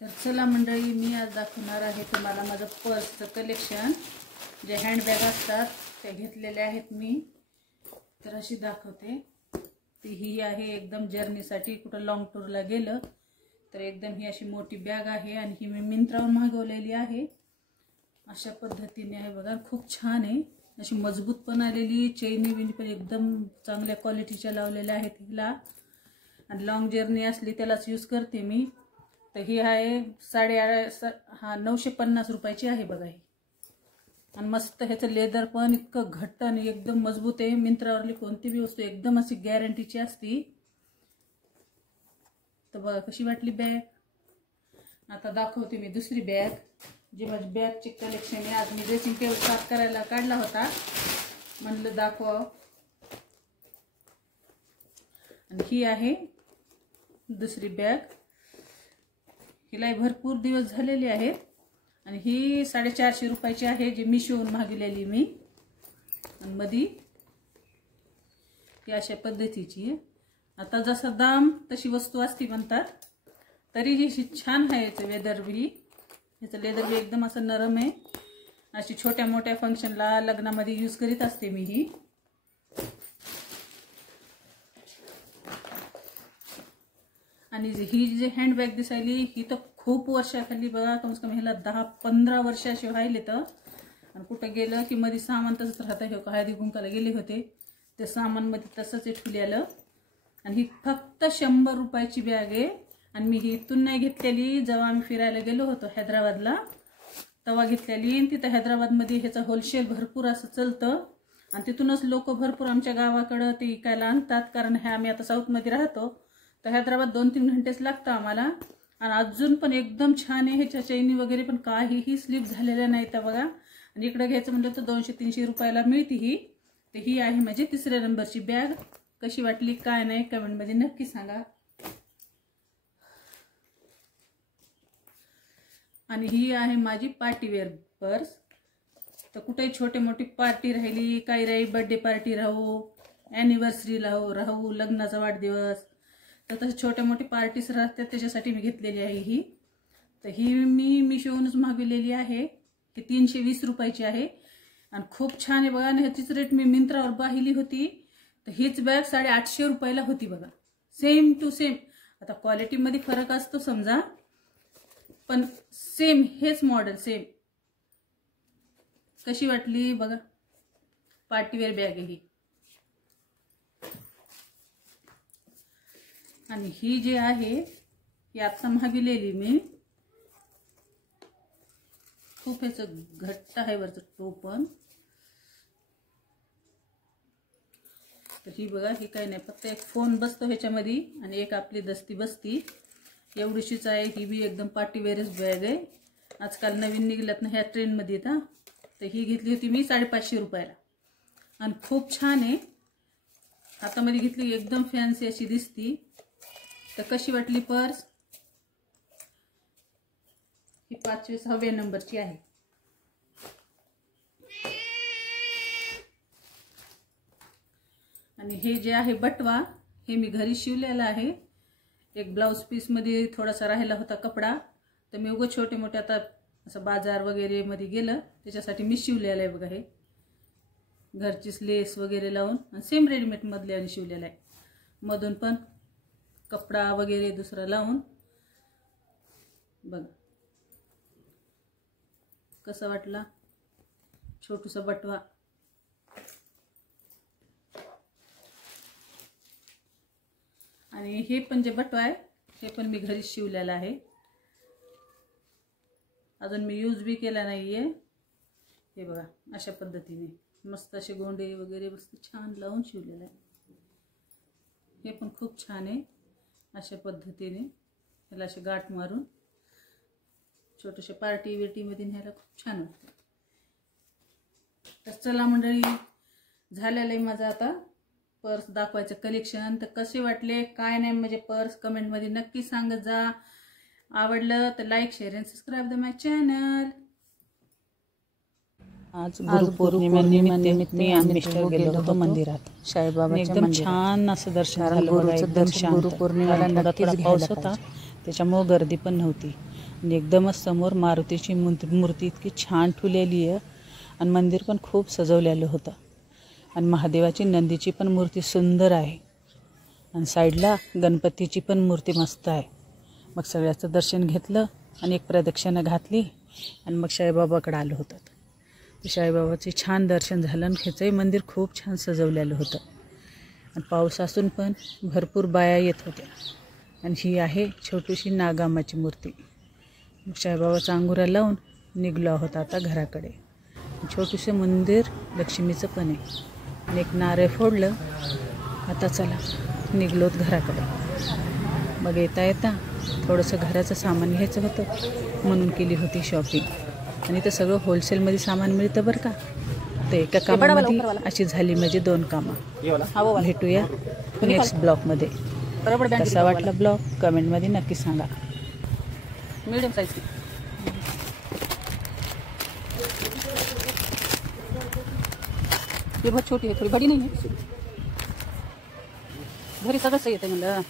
तर चला मंडळी, मी आज दाखवणार आहे तुम्हाला माझं पर्सचं कलेक्शन. जे हँडबॅग असतात ते घेतलेले आहेत मी. तर अशी दाखवते. ती ही आहे एकदम जर्नीसाठी, कुठं लॉंग टूरला गेलं तर एकदम ही अशी मोठी बॅग आहे आणि ही मी मिंत्रावर मागवलेली आहे. अशा पद्धतीने आहे बघा, खूप छान आहे. अशी मजबूत पण आलेली, चैनी बिनी पण एकदम चांगल्या क्वालिटीच्या लावलेल्या आहेत हिला. आणि लॉंग जर्नी असली त्यालाच यूज करते मी. तर ही आहे 950 रुपयाची आहे बघा ही. आणि मस्त ह्याचं लेदर पण इतकं घट्ट आणि एकदम मजबूत आहे. मिंत्रावरली कोणती बी वस्तू एकदम अशी गॅरंटीची असती. तर बघा कशी वाटली बॅग. आता दाखवते मी दुसरी बॅग, जी माझी बॅगची कलेक्शन आहे. आज मी ड्रेसिंग टेबल साफ करायला काढला होता, म्हणलं दाखवा. आणि ही आहे दुसरी बॅग. हिला भरपूर दिवस झालेले आहेत आणि ही 450 रुपयाची आहे, जी मिशोहून मागवलेली मी. आणि मध्ये ही अशा पद्धतीची आहे. आता जसं दाम तशी वस्तू असती म्हणतात. तरी ही छान आहे. याचं लेदर बी, ह्याचं लेदर बी एकदम असं नरम आहे. अशी छोट्या मोठ्या फंक्शनला, लग्नामध्ये यूज करीत असते मी ही. आणि ही जी हँडबॅग दिसायली ही तर खूप वर्षाखाली बघा, कम से कम ह्याला 10-15 वर्ष असे व्हायले. तर आणि कुठं गेलं की मध्ये सामान तसंच राहतं. हे हळदी कुंकाला गेले होते ते सामान मध्ये तसंच ठेवलेलं. आणि ही फक्त 100 रुपयाची बॅग आहे. आणि मी ही इथून नाही घेतलेली, जेव्हा आम्ही फिरायला गेलो होतो हैदराबादला तेव्हा घेतलेली. आणि तिथं हैदराबादमध्ये ह्याचं होलसेल भरपूर असं चलतं आणि तिथूनच लोक भरपूर आमच्या गावाकडं ते विकायला आणतात. कारण हे आम्ही आता साऊथमध्ये राहतो तर हैदराबाद 2-3 घंटेच लागतं आम्हाला. आणि अजून पण एकदम छान आहे. ह्याच्या चैनी वगैरे पण काहीही स्लिप झालेल्या नाही तर बघा. आणि इकडं घ्यायचं म्हटलं तर 200-300 रुपयाला मिळते ही. तर ही आहे माझी 3ऱ्या नंबरची बॅग. कशी वाटली काय नाही कमेंटमध्ये नक्की सांगा. आणि ही आहे माझी पार्टीवेअर पर्स. तर कुठेही छोटे मोठी पार्टी राहिली, काही राहील, बर्थडे पार्टी राहू, ॲनिव्हर्सरी राहू, लग्नाचा वाढदिवस, तर तसे छोट्या मोठे पार्टीज राहतात, त्याच्यासाठी मी घेतलेली आहे ही. तर ही मी मिशोहूनच मागवलेली आहे. ही 320 रुपयाची आहे आणि खूप छान आहे बघा. आणि ह्याचीच रेट मी मिंत्रावर पाहिली होती तर हीच बॅग 850 रुपयाला होती बघा. Same to same. आता क्वालिटीमध्ये फरक असतो समजा, पण सेम हेच मॉडेल सेम. कशी वाटली बघा. पार्टीवेअर बॅग आहे ही. आणि ही जी आहे ही आता मागवलेली मी. खूप ह्याचं घट्ट आहे वरचं टोपण. तर ही बघा, ही काही नाही, फक्त एक फोन बसतो ह्याच्यामध्ये आणि एक आपली दस्ती बसती, एवढीशीच आहे. ही बी एकदम पार्टीवेअरच बॅग आहे. आजकाल नवीन निघल्यात ना ह्या ट्रेनमध्ये. तर ही घेतली होती मी 550 रुपयाला आणि खूप छान आहे. हातामध्ये घेतली, एकदम फॅन्सी अशी दिसती. तर कशी वाटली पर्स. ही 6व्या नंबरची आहे. आणि हे जे आहे बटवा, हे मी घरी शिवलेला आहे. एक ब्लाउज पीस मध्ये थोडासा राहिला होता कपडा, तर मी उगाच छोटे मोठे आता असं बाजार वगैरे मध्ये गेलं त्याच्यासाठी मी शिवलेलं आहे बघा. हे घरचीच लेस वगैरे लावून आणि सेम रेडीमेड मधल्याने शिवलेलं आहे. मधून पण कपडा वगैरे दुसरा लावून बघा. कसा वाटला छोटूसा बटवा. आणि हे पण जे बटवा आहे हे पण मी घरी शिवलेलं आहे. अजून मी यूज बी केला नाहीये. हे बघा अशा पद्धतीने मस्त असे गोंडे वगैरे मस्त छान लावून शिवलेलं आहे. हे पण खूप छान आहे. अशा पद्धतीने ह्याला असे गाठ मारून छोट्याशा पार्टी वेटीमध्ये न्यायला खूप छान वाटतं. तर चला मंडळी, झालेलं आहे माझं आता पर्स दाखवायचं कलेक्शन. तर कसे वाटले काय नाही म्हणजे पर्स कमेंटमध्ये नक्की सांगत जा. आवडलं तर लाईक, शेअर आणि सबस्क्राईब द माय चॅनल. आज गुरुपौर्णिमेनिमित्त मी आणि मिस्टर गेलो होतो मंदिरात. साईबाबाच्या एकदम छान असं दर्शन झालं. एकदम शांत. गुरुपौर्णिमेला थोडा पाऊस होता त्याच्यामुळे गर्दी पण नव्हती आणि एकदमच समोर मारुतीची मूर्ती इतकी छान ठेवलेली आहे आणि मंदिर पण खूप सजवलेलं होतं. आणि महादेवाची नंदीची पण मूर्ती सुंदर आहे आणि साईडला गणपतीची पण मूर्ती मस्त आहे. मग सगळ्याचं दर्शन घेतलं आणि एक प्रदक्षिणा घातली आणि मग साईबाबाकडे आलो होतं. तर साईबाबाचे छान दर्शन झालं आणि ह्याचंही मंदिर खूप छान सजवलेलं होतं. आणि पाऊस असून पण भरपूर बाया येत होत्या. आणि ही आहे छोटीशी नागामाची मूर्ती. मग साईबाबाचा अंगुरा लावून निघलो आहोत आता घराकडे. छोटूसं मंदिर लक्ष्मीचं पण आहे. आणि एक नारळ फोडलं. आता चला निघलोत घराकडे. मग येता येता थोडंसं घराचं सामान घ्यायचं होतं म्हणून केली होती शॉपिंग. आणि ते सगळं होलसेलमध्ये सामान मिळतं बरं का. ते एका कामामध्ये अशी झाली म्हणजे 2 कामं. भेटूया नेक्स्ट ब्लॉगमध्ये. कसा वाटला ब्लॉग कमेंटमध्ये नक्की सांगा. मीडियम साइज की ये बहुत छोटी है, थोड़ी बड़ी नहीं है. घरी सगळं येते म्हणलं.